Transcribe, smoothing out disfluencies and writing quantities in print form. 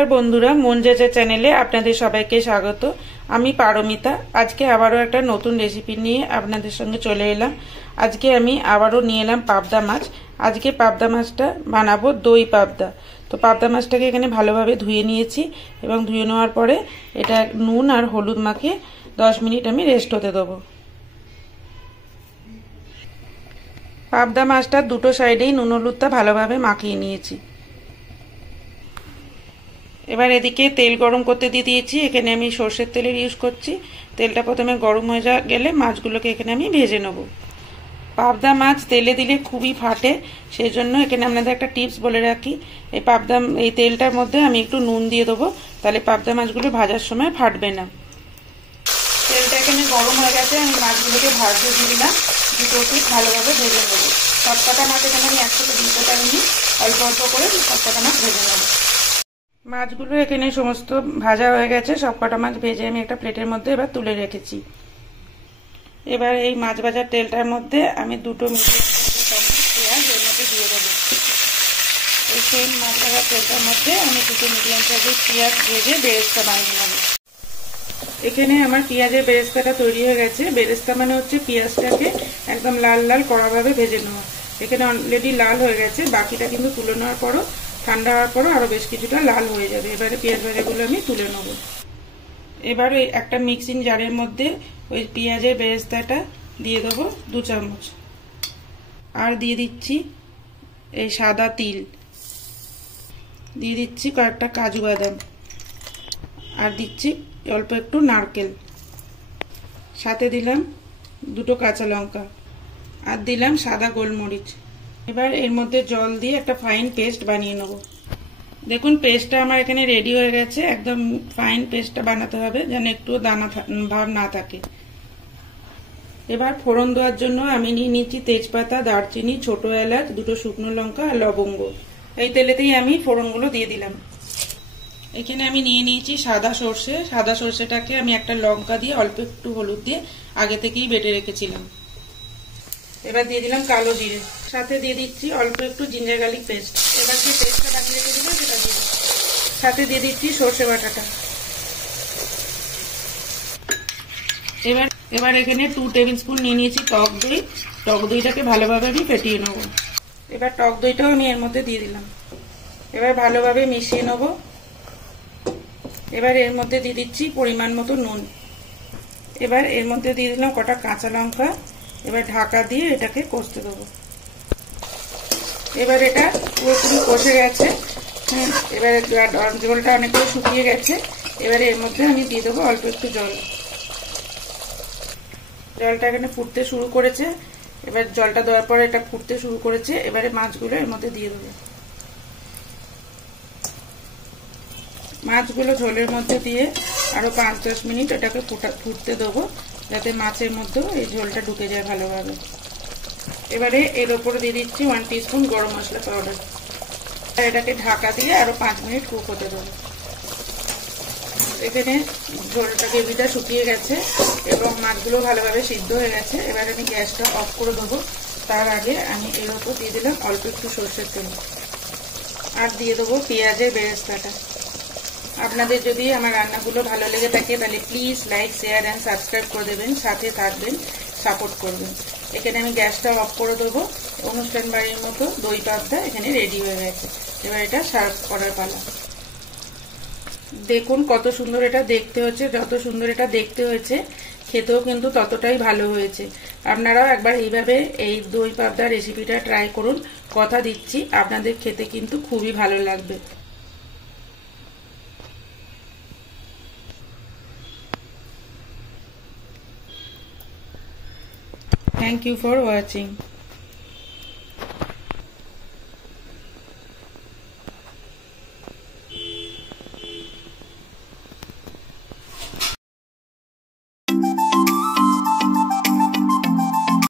নমস্কার বন্ধুরা, মন জেজে চ্যানেলে আপনাদের সবাইকে স্বাগত। আমি পারমিতা। আজকে আবারও একটা নতুন রেসিপি নিয়ে আপনাদের সঙ্গে চলে এলাম। আজকে আমি আবারও নিয়ে এলাম পাবদা মাছ। আজকে পাবদা মাছটা বানাবো দই পাবদা। তো পাবদা মাছটাকে এখানে ভালোভাবে ধুয়ে নিয়েছি এবং ধুয়ে নেওয়ার পরে এটা নুন আর হলুদ মাখিয়ে 10 মিনিট আমি রেস্ট হতে দেবো। পাবদা মাছটার দুটো সাইডেই নুন হলুদটা ভালোভাবে মাখিয়ে নিয়েছি। এবার এদিকে তেল গরম করতে দিয়ে দিয়েছি। এখানে আমি সর্ষের তেলের ইউজ করছি। তেলটা প্রথমে গরম হয়ে গেলে মাছগুলোকে এখানে আমি ভেজে নেব। পাবদা মাছ তেলে দিলে খুবই ফাটে, সেই জন্য এখানে আপনাদের একটা টিপস বলে রাখি। এই তেলটার মধ্যে আমি একটু নুন দিয়ে দেবো, তাহলে পাবদা মাছগুলো ভাজার সময় ফাটবে না। তেলটা এখানে গরম হয়ে গেছে, আমি মাছগুলোকে ভাজতে দিয়ে দিলাম। দুটোকে ভালোভাবে ভেজে নেবো। সবকটা মাছ এখানে আমি একসাথে দিতে পারিনি, অল্প অল্প করে সবকটা মাছ ভেজে নেবো। মাছগুলো এখানে সমস্ত ভাজা হয়ে গেছে। সবকটা মাছ ভেজে আমি একটা প্লেটের মধ্যে এবার তুলে রেখেছি। এবার এই মাছ ভাজার তেলটার মধ্যে আমি দুটো মিডিয়াম পেঁয়াজ এর মধ্যে দিয়ে দেবো। এই সেম মাছ ভাজার তেলটার মধ্যে আমি দুটো মিডিয়াম সাইজের পেঁয়াজ ভেজে বেরেস্তা বানিয়ে নেবো। এখানে আমার পেঁয়াজের বেরেস্তাটা তৈরি হয়ে গেছে। বেরেস্তা মানে হচ্ছে পেঁয়াজটাকে একদম লাল লাল কড়াভাবে ভেজে নেওয়া। এখানে অলরেডি লাল হয়ে গেছে, বাকিটা কিন্তু তুলে নেওয়ার পরও ঠান্ডা হওয়ার পরও আরো বেশ কিছুটা লাল হয়ে যাবে। এবারে পেঁয়াজ ভাজাগুলো আমি তুলে নেব। এবার ওই একটা মিক্সিং জারের মধ্যে ওই পেঁয়াজের বেরেস্তাটা দিয়ে দেবো 2 চামচ। আর দিয়ে দিচ্ছি এই সাদা তিল, দিয়ে দিচ্ছি কয়েকটা কাজু বাদাম, আর দিচ্ছি অল্প একটু নারকেল, সাথে দিলাম 2 কাঁচা লঙ্কা, আর দিলাম সাদা গোলমরিচ। এবার এর মধ্যে জল দিয়ে একটা ফাইন পেস্ট বানিয়ে নেব। দেখুন পেস্টটা আমার এখানে রেডি হয়ে গেছে। একদম ফাইন পেস্টটা বানাতে হবে যেন একটু দানা ভাব না থাকে। এবার ফোড়ন দেওয়ার জন্য আমি নিয়ে নিচ্ছি তেজপাতা, দারচিনি, ছোট এলাচ, 2 শুকনো লঙ্কা আর লবঙ্গ। এই তেলেতেই আমি ফোড়নগুলো দিয়ে দিলাম। এখানে আমি নিয়ে নিয়েছি সাদা সর্ষে। সাদা সর্ষেটাকে আমি একটা লঙ্কা দিয়ে অল্প একটু হলুদ দিয়ে আগে থেকেই বেটে রেখেছিলাম। এবার দিয়ে দিলাম কালো জিরে, সাথে দিয়ে দিচ্ছি অল্প একটু জিঞ্জার গার্লিক পেস্ট। এবার যে পেস্টটা বানিয়ে রেখেছিলাম সেটা দিয়ে দিচ্ছি। সাথে দিয়ে দিচ্ছি সর্ষে বাটাটা। এবার এখানে 2 টেবিল স্পুন নিয়ে নিয়েছি টক দই। টক দইটাকে ভালোভাবে আমি ফেটিয়ে নেব। এবার টক দইটাও আমি এর মধ্যে দিয়ে দিলাম। এবার ভালোভাবে মিশিয়ে নেব। এবার এর মধ্যে দিয়ে দিচ্ছি পরিমাণ মতো নুন। এবার এর মধ্যে দিয়ে দিলাম কটা কাঁচা লঙ্কা। এবার ঢাকা দিয়ে এটাকে কষতে দেবো। এবার এটা পুরোপুরি কষে গেছে। এবার জলটা অনেকটাই শুকিয়ে গেছে। এবারে এর মধ্যে আমি দিয়ে দেবো অল্প একটু জল। জলটা এখানে ফুটতে শুরু করেছে। এবার জলটা দেওয়ার পরে এটা ফুটতে শুরু করেছে। এবারে মাছগুলো এর মধ্যে দিয়ে দেবো। মাছগুলো ঝোলের মধ্যে দিয়ে আরো 5-10 মিনিট এটাকে ফুটতে দেবো, যাতে মাছের মধ্যেও এই ঝোলটা ঢুকে যায় ভালোভাবে। এবারে এর ওপরে দিয়ে দিচ্ছি 1 টিস্পুন গরম মশলা পাউডার। এটাকে ঢাকা দিয়ে আরো 5 মিনিট কুক হতে দেবো। এখানে ঝোলটা গ্রেভিটা শুকিয়ে গেছে এবং মাছগুলো ভালোভাবে সিদ্ধ হয়ে গেছে। এবার আমি গ্যাসটা অফ করে দেবো। তার আগে আমি এর ওপর দিয়ে দিলাম অল্প একটু সর্ষের তেল, আর দিয়ে দেবো পেঁয়াজের বেরেস্তাটা। আপনাদের যদি আমার রান্নাগুলো ভালো লেগে থাকে তাহলে please like, share and subscribe করে দেবেন, সাথে থাকবেন, সাপোর্ট করবেন। এখানে আমি গ্যাসটা অফ করে দেবো। অনুষ্ঠান বাড়ির মতো দই পাবদা এখানে রেডি হয়ে গেছে। এবার এটা সার্ভ করার পালা। দেখুন কত সুন্দর এটা দেখতে হচ্ছে। যত সুন্দর এটা দেখতে হয়েছে খেতেও কিন্তু ততটাই ভালো হয়েছে। আপনারাও একবার এইভাবে এই দই পাবদা রেসিপিটা ট্রাই করুন। কথা দিচ্ছি আপনাদের খেতে কিন্তু খুবই ভালো লাগবে। Thank you for watching.